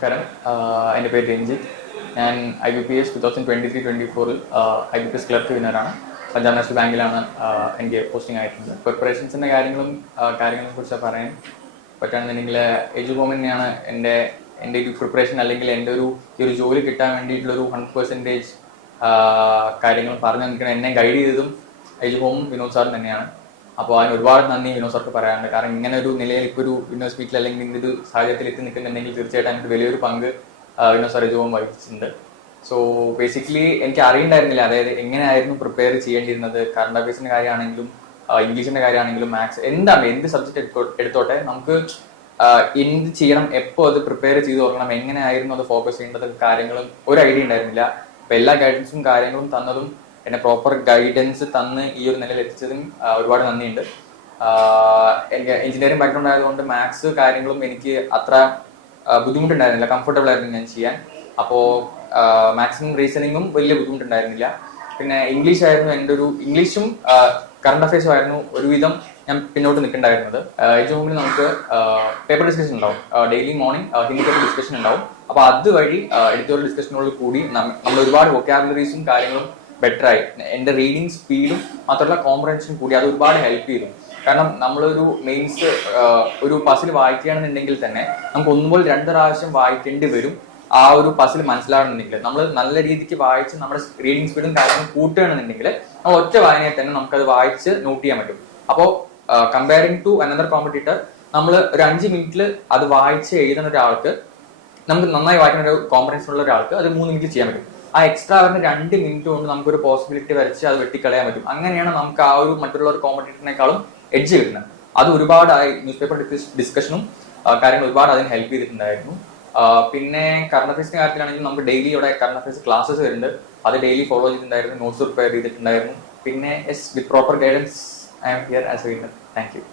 നമസ്കാരം. എൻ്റെ പേര് രഞ്ജിത്ത്. ഞാൻ IBPS 2023-24 IBPS ക്ലർക്ക് വിന്നറാണ്. പഞ്ചാബ് നാഷണൽ ബാങ്കിലാണ് എനിക്ക് പോസ്റ്റിംഗ് ആയിട്ടുള്ളത്. പ്രിപ്പറേഷൻസിൻ്റെ കാര്യങ്ങളെ കുറിച്ച് പറയാൻ പറ്റുകയാണെന്നുണ്ടെങ്കിൽ എജു ഹോം തന്നെയാണ് എൻ്റെ ഒരു പ്രിപ്പറേഷൻ, അല്ലെങ്കിൽ എൻ്റെ ഈ ഒരു ജോലി കിട്ടാൻ വേണ്ടിയിട്ടുള്ളൊരു 100% കാര്യങ്ങൾ പറഞ്ഞു തന്നിരിക്കണം. എന്നെ ഗൈഡ് ചെയ്തതും എജു ഹോമും വിനോദ് സാറും തന്നെയാണ്. അപ്പോൾ അതിന് ഒരുപാട് നന്ദി വിനോദ് സാർക്ക് പറയാനുണ്ട്. കാരണം ഇങ്ങനെ ഒരു നിലയിൽ ഇപ്പോൾ ഒരു യൂണിവേഴ്സിറ്റിയിൽ അല്ലെങ്കിൽ ഇങ്ങനെ ഒരു സാഹചര്യത്തിൽ എത്തി നിൽക്കുന്നുണ്ടെങ്കിൽ തീർച്ചയായിട്ടും അതിൻ്റെ വലിയൊരു പങ്ക് വിനോദ് സാർ എജു ഹോം വഹിച്ചിട്ടുണ്ട്. സോ ബേസിക്കലി എനിക്ക് അറിയണ്ടായിരുന്നില്ല, അതായത് എങ്ങനെയായിരുന്നു പ്രിപ്പയർ ചെയ്യേണ്ടിയിരുന്നത്. കറണ്ട് അഫയേഴ്സിൻ്റെ കാര്യമാണെങ്കിലും ഇംഗ്ലീഷിൻ്റെ കാര്യമാണെങ്കിലും മാത്സ് എന്ത് സബ്ജക്റ്റ് എടുത്തോട്ടെ, നമുക്ക് എന്ത് ചെയ്യണം, എപ്പോൾ അത് പ്രിപ്പയർ ചെയ്ത് തുടങ്ങണം, എങ്ങനെയായിരുന്നു അത് ഫോക്കസ് ചെയ്യേണ്ടത്, കാര്യങ്ങളും ഒരു ഐഡിയ ഉണ്ടായിരുന്നില്ല. അപ്പോൾ എല്ലാ ഗൈഡൻസും കാര്യങ്ങളും തന്നതും എന്നെ പ്രോപ്പർ ഗൈഡൻസ് തന്ന് ഈ ഒരു നിലയിൽ എത്തിച്ചതും ഒരുപാട് നന്ദിയുണ്ട്. എനിക്ക് എഞ്ചിനീയറിംഗ് ബാക്ക്ഗ്രൗണ്ട് ആയതുകൊണ്ട് മാത്സ് കാര്യങ്ങളും എനിക്ക് അത്ര ബുദ്ധിമുട്ടുണ്ടായിരുന്നില്ല, കംഫർട്ടബിൾ ആയിരുന്നു ഞാൻ ചെയ്യാൻ. അപ്പോൾ മാത്സും റീസണിങ്ങും വലിയ ബുദ്ധിമുട്ടുണ്ടായിരുന്നില്ല. പിന്നെ ഇംഗ്ലീഷ് ആയിരുന്നു ഇംഗ്ലീഷും കറണ്ട് അഫയേഴ്സും ആയിരുന്നു ഒരുവിധം ഞാൻ പിന്നോട്ട് നിൽക്കണ്ടായിരുന്നത്. എജു ഹോമിൽ നമുക്ക് പേപ്പർ ഡിസ്കഷൻ ഉണ്ടാവും, daily morning Hindi paper discussion ഉണ്ടാവും. അപ്പോൾ അതുവഴി എഡിറ്റോറിയൽ ഡിസ്കഷനോട് കൂടി നമ്മൾ ഒരുപാട് വൊക്കാബുലറീസും കാര്യങ്ങളും ബെറ്ററായി. എൻ്റെ റീഡിങ് സ്പീഡും മാത്രമല്ല കോംപ്രഹെൻഷനും കൂടി അത് ഒരുപാട് ഹെൽപ്പ് ചെയ്തു. കാരണം നമ്മളൊരു മെയിൻസ് ഒരു പസിൽ വായിക്കുകയാണെന്നുണ്ടെങ്കിൽ തന്നെ നമുക്ക് ഒന്നുപോലെ 2 പ്രാവശ്യം വായിക്കേണ്ടി വരും. ആ ഒരു പസിൽ മനസ്സിലാകണമെന്നുണ്ടെങ്കിൽ നമ്മൾ നല്ല രീതിക്ക് വായിച്ച് നമ്മുടെ റീഡിങ് സ്പീഡും കാര്യങ്ങളും കൂട്ടുകയാണെന്നുണ്ടെങ്കിൽ നമ്മൾ ഒറ്റ വായനയിൽ തന്നെ നമുക്കത് വായിച്ച് നോട്ട് ചെയ്യാൻ പറ്റും. അപ്പോൾ കമ്പയറിംഗ് ടു അനദർ കോമ്പറ്റീറ്റർ, നമ്മൾ ഒരു 5 മിനിറ്റിൽ അത് വായിച്ച് എഴുതുന്ന ഒരാൾക്ക്, നമുക്ക് നന്നായി വായിക്കുന്ന ഒരു കോംപ്രഹെൻഷൻ ഉള്ള ഒരാൾക്ക് അത് 3 മിനിറ്റിൽ ചെയ്യാൻ പറ്റും. ആ എക്സ്ട്രാ വരുന്ന 2 മിനിറ്റ് കൊണ്ട് നമുക്കൊരു പോസിബിലിറ്റി വരച്ച് അത് വെട്ടിക്കളയാൻ പറ്റും. അങ്ങനെയാണ് നമുക്ക് ആ ഒരു മറ്റുള്ള ഒരു കോമ്പറ്റീറ്ററിനേക്കാളും എഡ്ജ് കിട്ടുന്നത്. അത് ഒരുപാട് ന്യൂസ് പേപ്പർ ഡിസ്കഷനും കാര്യങ്ങൾ ഒരുപാട് അതിന് ഹെൽപ്പ് ചെയ്തിട്ടുണ്ടായിരുന്നു. പിന്നെ കറണ്ട് അഫയേഴ്സിന്റെ കാര്യത്തിലാണെങ്കിൽ നമുക്ക് ഡെയിലി ഇവിടെ കറണ്ട് അഫയേഴ്സ് ക്ലാസ്സസ് വരുന്നുണ്ട്. അത് ഡെയിലി ഫോളോ ചെയ്തിട്ടുണ്ടായിരുന്നു, നോട്ട്സ് പ്രിപ്പയർ ചെയ്തിട്ടുണ്ടായിരുന്നു. പിന്നെ with proper guidance I am here as a winner. Thank U.